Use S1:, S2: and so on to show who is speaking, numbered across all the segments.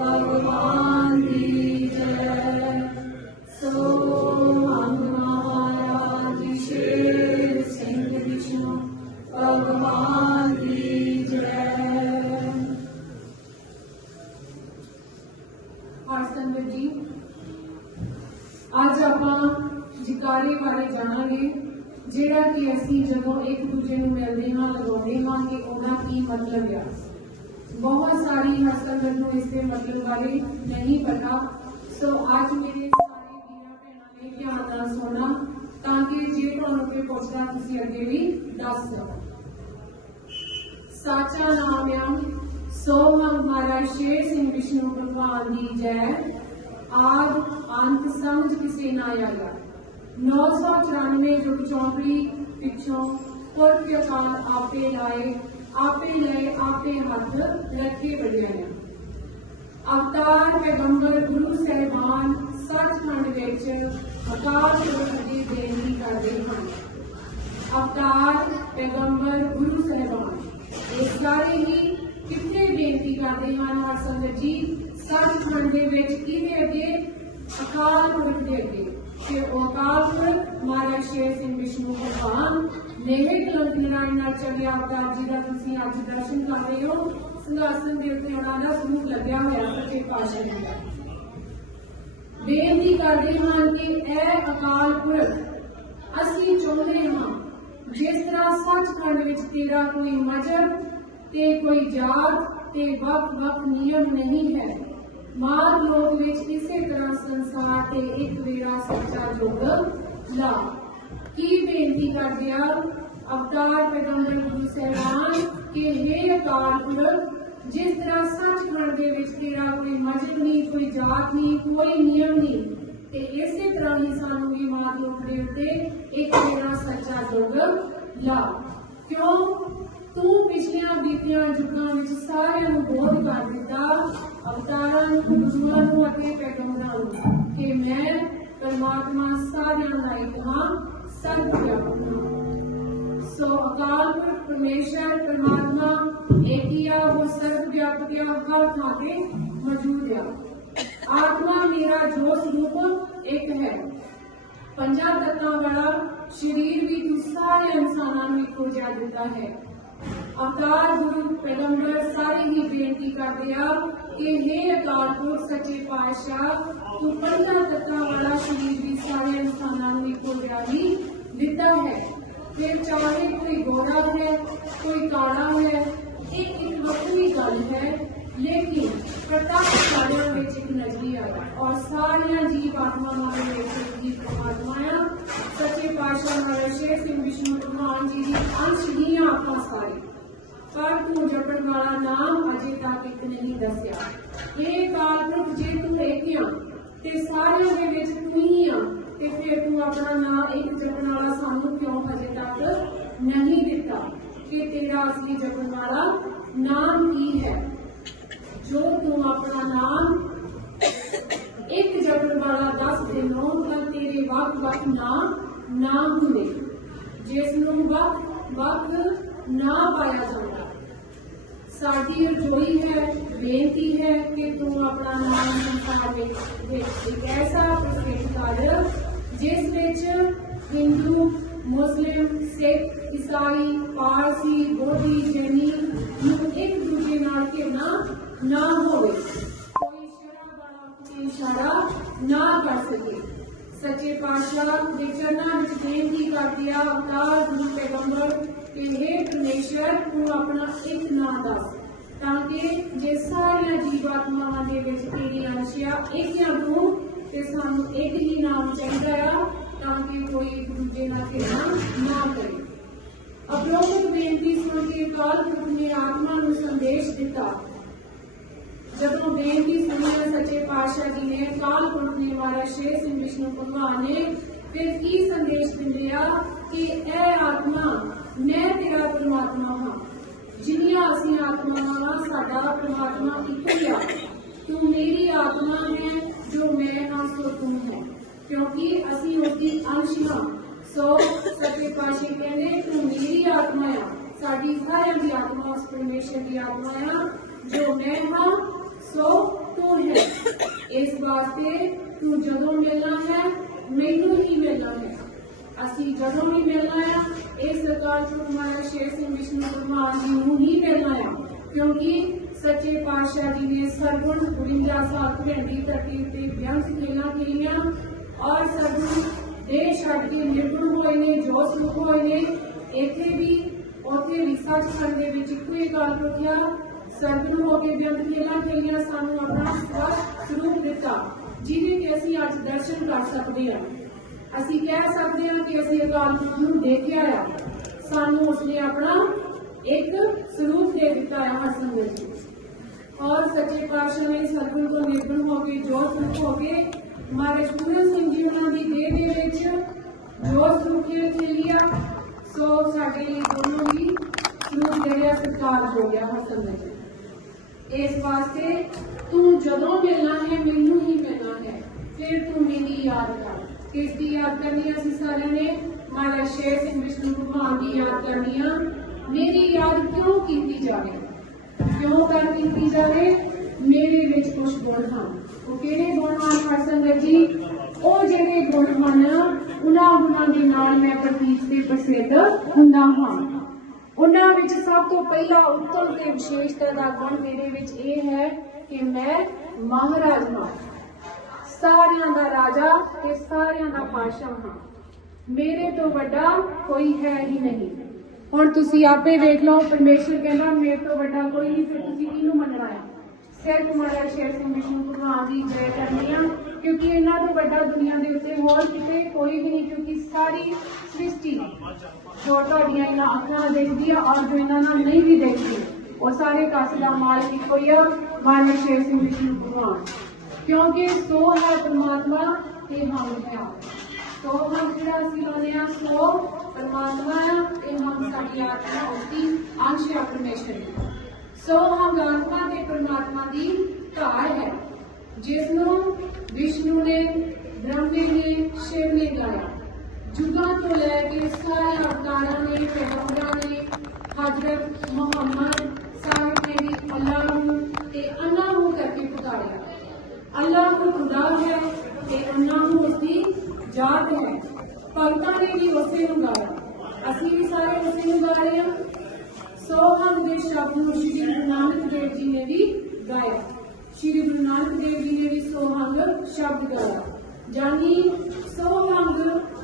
S1: ਭਗਵਾਨ ਦੀ ਜੈ ਸੋ ਹਮ ਮਹਾਰਾਜ ਸ਼ੇਰ ਸਿੰਘ ਵਿਸ਼ਨੂੰ ਭਗਵਾਨ ਦੀ ਜੈ ਔਰ ਸੰਗਤ ਜੀ ਅੱਜ ਆਪਾਂ ਜਕਾਰੇ ਬਾਰੇ ਜਾਣਾਂਗੇ ਜਿਹੜਾ ਕਿ ਅਸੀਂ ਜਦੋਂ ਇੱਕ ਦੂਜੇ ਨੂੰ ਮਿਲਦੇ ਹਾਂ ਲਗਾਉਂਦੇ ਹਾਂ ਕਿ ਉਹਦਾ ਕੀ ਮਤਲਬ ਆ बहुत सारी आजकल बंधु इसमें मतलब वाले नहीं बना। सो so, आज मेरे सारे बीना भैनों ने ध्यान न ताकि जे थानू कोई पुछदा अगे भी दस सको साचा नाम सो महाराज शेर सिंह विष्णु भगवान की जय। आद अंत समझ किसी ना आया नौ सौ चौरानवे जो चौंपड़ी पिछों पुर आपे लाए। ਆਪੇ ਲਏ ਆਪੇ ਹੱਥ ਰੱਖੇ ਬੜਿਆ ਨੇ ਅਵਤਾਰ ਪੈਗੰਬਰ ਗੁਰੂ ਸਹਿਬਾਨ ਸੱਚਖੰਡ ਵਿੱਚ ਅਕਾਲ ਪੁਰਖ ਦੀ ਬੇਨਤੀ ਕਰਦੇ ਹਨ ਅਵਤਾਰ ਪੈਗੰਬਰ ਗੁਰੂ ਸਹਿਬਾਨ ਇਹ ਸਾਰੇ ਹੀ ਕਿੱਥੇ ਬੇਨਤੀ ਕਰਦੇ ਹਨ ਹਰ ਸੰਗਤ ਜੀ ਸੱਚਖੰਡ ਦੇ ਵਿੱਚ ਕਿਹਦੇ ਅੱਗੇ ਅਕਾਲ ਪੁਰਖ ਦੇ ਅੱਗੇ ਤੇ ਉਹ ਅਕਾਲ ਪੁਰਖ ਮਹਾਰਾਜ ਸ਼ੇਰ ਸਿੰਘ ਵਿਸ਼ਨੂੰ ਭਗਵਾਨ ਨੇਹੇ ਕਲੰਕ ਨਾਰਾਇਣ ਨਾਲ ਚੱਲਿਆ ਅਵਤਾਰ ਜੀ ਦਾ ਤੁਸੀਂ ਅੱਜ ਦਰਸ਼ਨ ਕਰ ਰਹੇ ਹੋ। ਸਿੰਘਾਸਨ ਦੇ ਉੱਤੇ ਉਹਨਾਂ ਦਾ ਸਰੂਪ ਲੱਗਿਆ ਹੋਇਆ, ਸੱਚੇ ਪਾਤਸ਼ਾਹ ਜੀ ਦਾ। ਬੇਨਤੀ ਕਰਦੇ ਹਾਂ ਕਿ ਇਹ ਅਕਾਲ ਪੁਰਖ ਅਸੀਂ ਚਾਹੁੰਦੇ ਹਾਂ, ਜਿਸ ਤਰ੍ਹਾਂ ਸੱਚਖੰਡ ਵਿੱਚ ਤੇਰਾ ਕੋਈ ਮਜਹਬ ਤੇ ਕੋਈ ਜਾਤ ਤੇ ਵੱਖ ਵੱਖ ਨਿਯਮ ਨਹੀਂ ਹੈ ਮਾਰ ਲੋਕ ਵਿੱਚ ਇਸੇ ਤਰ੍ਹਾਂ ਸੰਸਾਰ ਤੇ ਇੱਕ ਵੇਰਾ ਸੱਚਾ ਜੁਗ ਲਾ। ਕੀ ਬੇਨਤੀ ਕਰਦੇ ਆ ਅਵਤਾਰ ਪੈਗੰਬਰ ਗੁਰੂ ਸਾਹਿਬਾਨ ਕਿ हे ਅਕਾਲ ਪੁਰਖ ਜਿਸ ਤਰ੍ਹਾਂ ਸੱਚਖੰਡ ਦੇ ਵਿੱਚ ਤੇਰਾ ਕੋਈ ਮਜਹਬ ਨਹੀਂ ਕੋਈ ਜਾਤ ਨਹੀਂ ਕੋਈ ਨਿਯਮ ਨਹੀਂ ਤੇ ਇਸੇ ਤਰ੍ਹਾਂ ਹੀ ਸਾਨੂੰ ਵੀ ਮਾਤ ਲੋਕ ਦੇ ਉੱਤੇ ਇੱਕ ਮੇਰਾ ਸੱਚਾ ਜੁਗ ਲਾ ਕਿਉਂ ਤੂੰ ਪਿਛਲੀਆਂ ਬੀਤੀਆਂ ਯੁੱਗਾਂ ਵਿੱਚ ਸਾਰਿਆਂ ਨੂੰ ਬੋਧ ਕਰ ਦਿੱਤਾ ਅਵਤਾਰਾਂ ਨੂੰ ਗੁਰੂਆਂ ਨੂੰ ਅਤੇ ਪੈਗੰਬਰਾਂ ਨੂੰ ਕਿ ਮੈਂ ਪਰਮਾਤਮਾ ਸਾਰਿਆਂ ਦਾ ਇੱਕ ਹਾਂ सत्य सो अकाल पुरुष परमेश्वर, परमात्मा एक ही वो सर्व हर थाने मौजूद है। आत्मा मेरा जो स्वरूप एक है। पंजा तत्वों वाला शरीर भी तू सारे इंसानों में खोजा देता है। अवतार गुरु, पैगंबर सारे ही बेनती कर दिया कि हे अकाल पुरख सचे पातशाह, तू पंजा तत्वों वाला शरीर भी सारे इंसानों में खोजा भी ਦਿੱਤਾ ਹੈ। ਫਿਰ ਚਾਹੇ ਕੋਈ ਗੋਰਾ ਹੈ, ਕੋਈ ਕਾਲਾ ਹੈ। ਇਹ ਇੱਕ ਵੱਖਰੀ ਗੱਲ ਹੈ, ਲੇਕਿਨ ਪ੍ਰਤਾਪ ਸਾਰਿਆਂ ਵਿੱਚ ਇੱਕ ਨਜ਼ਰੀਆ ਔਰ ਸਾਰੀਆਂ ਜੀਵ ਆਤਮਾਵਾਂ ਦੇ ਇੱਕ ਹੀ ਪਰਮਾਤਮਾ ਆ ਸੱਚੇ ਪਾਤਸ਼ਾਹ ਮਹਾਰਾਜ ਸ਼ੇਰ ਸਿੰਘ ਵਿਸ਼ਨੂੰ ਭਗਵਾਨ ਜੀ ਦੀ ਅੰਸ਼ ਹੀ ਆਪਾਂ ਸਾਰੇ। ਪਰ ਤੂੰ ਜਪਣ ਵਾਲਾ ਨਾਮ ਅਜੇ ਤੱਕ ਇੱਕ ਨਹੀਂ ਦੱਸਿਆ। ਇਹ ਕਾਲ ਜੇ ਤੂੰ ਏਕਿਆ ਤੇ ਸਾਰਿਆਂ ਦੇ ਵਿੱਚ ਤੂੰ ਹੀ ਆ। ਤੇ ਫਿਰ ਤੂੰ ਆਪਣਾ ਨਾਮ ਇੱਕ ਜਪਣ ਵਾਲਾ ਸਾਨੂੰ ਕਿਉਂ ਹਜੇ ਤੱਕ ਨਹੀਂ ਦਿੱਤਾ? ਕਿ ਤੇਰਾ ਅਸਲੀ ਜਪਣ ਵਾਲਾ ਨਾਮ ਕੀ ਹੈ? ਜੋ ਤੂੰ ਆਪਣਾ ਨਾਮ ਇੱਕ ਜਪਣ ਵਾਲਾ ਦੱਸ ਦਿਨੋਂ ਤਾਂ ਤੇਰੇ ਵੱਖ ਵੱਖ ਨਾਮ ਨਾ ਹੁੰਦੇ ਜਿਸ ਨੂੰ ਵੱਖ ਵੱਖ ਨਾ ਪਾਇਆ ਜਾਂਦਾ ਸਾਡੀ ਰਜੋਈ ਹੈ, ਬੇਨਤੀ ਹੈ ਕਿ ਤੂੰ ਆਪਣਾ ਨਾਮ ਸੰਸਾਰ ਵਿੱਚ ਇੱਕ ਐਸਾ ਪ੍ਰਸਿੱਧ ਕਰ जिस हिंदू, मुस्लिम, सिख, ईसाई, पारसी, बोधी, जैनी एक दूजे के ना ना हो कोई इशारा ना कर सके। सच्चे पातशाह के बेनती कर दिया, अवतार गुरु पैगंबर के हे अपना एक ना दस, ताकि जे सारिया जीवात्मावां दे एक या तू ਤੂੰ ਤੇ ਸਾਨੂੰ ਇੱਕ ਹੀ ਨਾਮ ਚਾਹੀਦਾ ਆ ਤਾਂ ਕਿ ਕੋਈ ਇੱਕ ਦੂਜੇ ਨਾਲ ਘਿਰਨਾ ਨਾ ਕਰੇ ਅਪਰੋਕਤ ਬੇਨਤੀ ਸੁਣ ਕੇ ਕਾਲ ਪੁਰਖ ਨੇ ਆਤਮਾ ਨੂੰ ਸੰਦੇਸ਼ ਦਿੱਤਾ ਜਦੋਂ ਬੇਨਤੀ ਸੁਣੀ ਸੱਚੇ ਪਾਤਸ਼ਾਹ ਜੀ ਨੇ ਕਾਲ ਪੁਰਖ ਨੇ ਮਹਾਰਾਜ ਸ਼ੇਰ ਸਿੰਘ ਵਿਸ਼ਨੂੰ ਭਗਵਾਨ ਨੇ ਫਿਰ ਕੀ ਸੰਦੇਸ਼ ਦਿੰਦਿਆ ਕਿ ਇਹ ਆਤਮਾ ਮੈਂ ਤੇਰਾ ਪਰਮਾਤਮਾ ਹਾਂ ਜਿੰਨੀਆਂ ਅਸੀਂ ਆਤਮਾਵਾਂ ਹਾਂ ਸਾਡਾ ਪਰਮਾਤਮਾ ਇੱਕੋ ਹੀ ਆ ਤੂੰ ਮੇਰੀ ਆਤਮਾ ਹੈ ਜੋ ਮੈਂ ਹਾਂ ਸੋ ਤੂੰ ਹੈ ਕਿਉਂਕਿ ਅਸੀਂ ਉਸਦੀ ਅੰਸ਼ ਹਾਂ ਸੋ ਸੱਚੇ ਪਾਤਸ਼ਾਹ ਕਹਿੰਦੇ ਤੂੰ ਮੇਰੀ ਆਤਮਾ ਆ ਸਾਡੀ ਸਾਰਿਆਂ ਦੀ ਆਤਮਾ ਉਸ ਪਰਮੇਸ਼ਰ ਦੀ ਆਤਮਾ ਆ ਜੋ ਮੈਂ ਹਾਂ ਸੋ ਤੂੰ ਇਸ ਵਾਸਤੇ ਤੂੰ ਜਦੋਂ ਮਿਲਣਾ ਹੈ ਮੈਨੂੰ ਹੀ ਮਿਲਣਾ ਹੈ ਅਸੀਂ ਜਦੋਂ ਵੀ ਮਿਲਣਾ ਆ ਇਹ ਸਰਕਾਰ ਤੋਂ ਹਮਾਰਾ ਸ਼ੇਰ ਸਿੰਘ ਵਿਸ਼ਨੂੰ ਭਗਵਾਨ ਜੀ ਨੂੰ ਹੀ ਮਿਲਣਾ ਆ ਕਿਉਂਕਿ ਸੱਚੇ ਪਾਤਸ਼ਾਹ ਜੀ ਨੇ ਸਰਗੁਣ 52 ਸਾਲ ਘੜੀਦੀ ਧਰਤੀ ਤੇ ਬਿਆੰਤ ਖੇਲਾਂ ਖੇਲੀਆਂ ਔਰ ਸਰਗੁਣ ਦੇ ਛੱਡ ਕੇ ਨਿਰਗੁਣ ਹੋਏ ਨੇ ਜੋ ਸੁਖ ਹੋਏ ਨੇ। ਇੱਥੇ ਵੀ, ਉੱਥੇ ਵੀ ਸੱਚਖੰਡ ਦੇ ਵਿੱਚ ਇੱਕੋ ਹੀ ਗੱਲ ਰੱਖਿਆ ਸਰਗੁਣ ਹੋ ਕੇ ਬਿਆੰਤ ਖੇਲਾਂ ਖੇਲੀਆਂ ਸਾਨੂੰ ਆਪਣਾ ਸਵਸਥ ਸਰੂਪ ਦਿੱਤਾ, ਜਿਹਦੇ ਕਿ ਅਸੀਂ ਅੱਜ ਦਰਸ਼ਨ ਕਰ ਸਕਦੇ ਹਾਂ। ਅਸੀਂ ਕਹਿ ਸਕਦੇ ਹਾਂ ਕਿ ਅਸੀਂ ਅਕਾਲ ਪੁਰਖ ਨੂੰ ਦੇਖਿਆ ਆ। ਸਾਨੂੰ ਉਸਨੇ ਆਪਣਾ ਇੱਕ ਸਰੂਪ ਦੇ ਦਿੱਤਾ ਹੈ ਹਰ ਸੰਗਤ ਵਿੱਚ ਔਰ ਸੱਚੇ ਪਾਤਸ਼ਾਹ ਨੇ ਸਤਿਗੁਰ ਤੋਂ ਨਿਰਗੁਣ ਹੋ ਕੇ ਜੋਤ ਸਰੂਪ ਹੋ ਕੇ ਮਹਾਰਾਜ ਪੂਰਨ ਸਿੰਘ ਜੀ ਉਹਨਾਂ ਦੀ ਦੇਹ ਦੇ ਵਿੱਚ ਜੋਤ ਸਰੂਪ ਖੇਲ ਖੇਲਿਆ ਸੋ ਸਾਡੇ ਲਈ ਦੋਨੋਂ ਹੀ ਸਰੂਪ ਜਿਹੜੇ ਆ ਸਤਿਕਾਰ ਹੋ ਗਿਆ ਹਰ ਸੰਗਤ ਵਿੱਚ ਇਸ ਵਾਸਤੇ ਤੂੰ ਜਦੋਂ ਮਿਲਣਾ ਹੈ ਮੈਨੂੰ ਹੀ ਮਿਲਣਾ ਹੈ ਫਿਰ ਤੂੰ ਮੇਰੀ ਯਾਦ ਕਰ ਕਿਸ ਦੀ ਯਾਦ ਕਰਨੀ ਹੈ ਅਸੀਂ ਸਾਰਿਆਂ ਨੇ ਮਹਾਰਾਜ ਸ਼ੇਰ ਸਿੰਘ ਵਿਸ਼ਨੂੰ ਭਗਵਾਨ ਦੀ ਯਾਦ ਕਰਨੀ ਆ ਮੇਰੀ ਯਾਦ ਕਿਉਂ ਕੀਤੀ ਜਾਵੇ ਕਿਉਂ ਕਰ ਕੀਤੀ ਜਾਵੇ? ਮੇਰੇ ਵਿੱਚ ਕੁਝ ਗੁਣ ਹਨ। ਉਹ ਕਿਹੜੇ ਗੁਣ ਹਨ ਹਰ ਸੰਗਤ ਜੀ? ਉਹ ਜਿਹੜੇ ਗੁਣ ਹਨ, ਉਹਨਾਂ ਗੁਣਾਂ ਦੇ ਨਾਲ ਮੈਂ ਪ੍ਰਤੀਕ ਤੇ ਪ੍ਰਸਿੱਧ ਹੁੰਦਾ ਹਾਂ। ਉਹਨਾਂ ਵਿੱਚ ਸਭ ਤੋਂ ਪਹਿਲਾ ਉੱਤਮ ਤੇ ਵਿਸ਼ੇਸ਼ਤਾ ਦਾ ਗੁਣ ਮੇਰੇ ਵਿੱਚ ਇਹ ਹੈ ਕਿ ਮੈਂ ਮਹਾਰਾਜ ਹਾਂ। ਸਾਰਿਆਂ ਦਾ ਰਾਜਾ ਤੇ ਸਾਰਿਆਂ ਦਾ ਪਾਸ਼ਾ ਹਾਂ। ਮੇਰੇ ਤੋਂ ਵੱਡਾ ਕੋਈ ਹੈ ਹੀ ਨਹੀਂ। ਹੁਣ ਤੁਸੀਂ ਆਪੇ ਵੇਖ ਲਓ, ਪਰਮੇਸ਼ਰ ਕਹਿੰਦਾ, ਮੇਰੇ ਤੋਂ ਵੱਡਾ ਕੋਈ ਨਹੀਂ, ਫਿਰ ਤੁਸੀਂ ਕਿਹਨੂੰ ਮੰਨਣਾ ਹੈ? ਸਿਰਫ ਮਹਾਰਾਜ ਸ਼ੇਰ ਸਿੰਘ ਵਿਸ਼ਨੂੰ ਭਗਵਾਨ ਦੀ ਜੈ ਕਰਨੀ ਆ, ਕਿਉਂਕਿ ਇਹਨਾਂ ਤੋਂ ਵੱਡਾ ਦੁਨੀਆ ਦੇ ਉੱਤੇ ਹੋਰ ਕਿਤੇ ਕੋਈ ਵੀ ਨਹੀਂ, ਕਿਉਂਕਿ ਸਾਰੀ ਸ੍ਰਿਸ਼ਟੀ ਜੋ ਤੁਹਾਡੀਆਂ ਇਹਨਾਂ ਅੱਖਾਂ ਨਾਲ ਦੇਖਦੀ ਆ, ਔਰ ਜੋ ਇਹਨਾਂ ਨਾਲ ਨਹੀਂ ਵੀ ਦੇਖਦੀ, ਉਹ ਸਾਰੇ ਕਸ ਦਾ ਮਾਲਕ ਇੱਕੋ ਹੀ ਆ ਮਹਾਰਾਜ ਸ਼ੇਰ ਸਿੰਘ ਵਿਸ਼ਨੂੰ ਭਗਵਾਨ। ਕਿਉਂਕਿ ਸੋ ਹੈ ਪਰਮਾਤਮਾ ਤੇ ਹਮ ਹੈ। ਸੋ ਹਮ ਜਿਹੜਾ ਅਸੀਂ ਲਾਉਂਦੇ ਆ ਸੋ ਪਰਮਾਤਮਾ ਆ ਤੇ ਹਮ ਸਾਡੀ ਆਤਮਾ ਉਸਦੀ ਅੰਸ਼ ਹੈ ਪਰਮੇਸ਼ਰ ਦੀ ਸੋ ਹਮ ਆਤਮਾ ਤੇ ਪਰਮਾਤਮਾ ਦੀ ਧਾਰ ਹੈ ਜਿਸ ਨੂੰ ਵਿਸ਼ਨੂੰ ਨੇ ਬ੍ਰਹਮੇ ਨੇ ਸ਼ਿਵ ਨੇ ਗਾਇਆ ਜੁਗਾਂ ਤੋਂ ਲੈ ਕੇ ਸਾਰੇ ਅਵਤਾਰਾਂ ਨੇ ਪੈਗੰਬਰਾਂ ਨੇ ਹਜ਼ਰਤ ਮੁਹੰਮਦ ਸਾਹਿਬ ਨੇ ਵੀ ਅੱਲਾਹ ਨੂੰ ਤੇ ਅੱਲਾਹ ਨੂੰ ਕਰਕੇ ਪੁਕਾਰਿਆ ਅੱਲਾਹ ਨੂੰ ਖੁਦਾ ਹੈ ਤੇ ਅੱਲਾਹ ਨੂੰ ਉਸਦੀ ਜਾਤ ਹੈ ਭਗਤਾਂ ਨੇ ਵੀ ਉਸੇ ਨੂੰ ਗਾਇਆ। ਅਸੀਂ ਵੀ ਸਾਰੇ ਉਸੇ ਨੂੰ ਗਾ ਰਹੇ ਹਾਂ। ਸੋਹਮ ਦੇ ਸ਼ਬਦ ਨੂੰ ਸ਼੍ਰੀ ਗੁਰੂ ਨਾਨਕ ਦੇਵ ਜੀ ਨੇ ਵੀ ਗਾਇਆ। ਸ਼੍ਰੀ ਗੁਰੂ ਨਾਨਕ ਦੇਵ ਜੀ ਨੇ ਵੀ ਸੋਹੰਗ ਸ਼ਬਦ ਗਾਇਆ। ਜਾਨੀ ਸੋਹੰਗ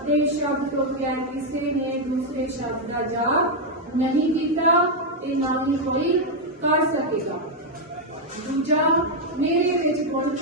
S1: ਦੇ ਸ਼ਬਦ ਤੋਂ ਬਗੈਰ ਕਿਸੇ ਨੇ ਦੂਸਰੇ ਸ਼ਬਦ ਦਾ ਜਾਪ ਨਹੀਂ ਕੀਤਾ ਤੇ ਨਾ ਹੀ ਕੋਈ ਕਰ ਸਕੇਗਾ। ਦੂਜਾ, ਮੇਰੇ ਵਿੱਚ ਗੁਣ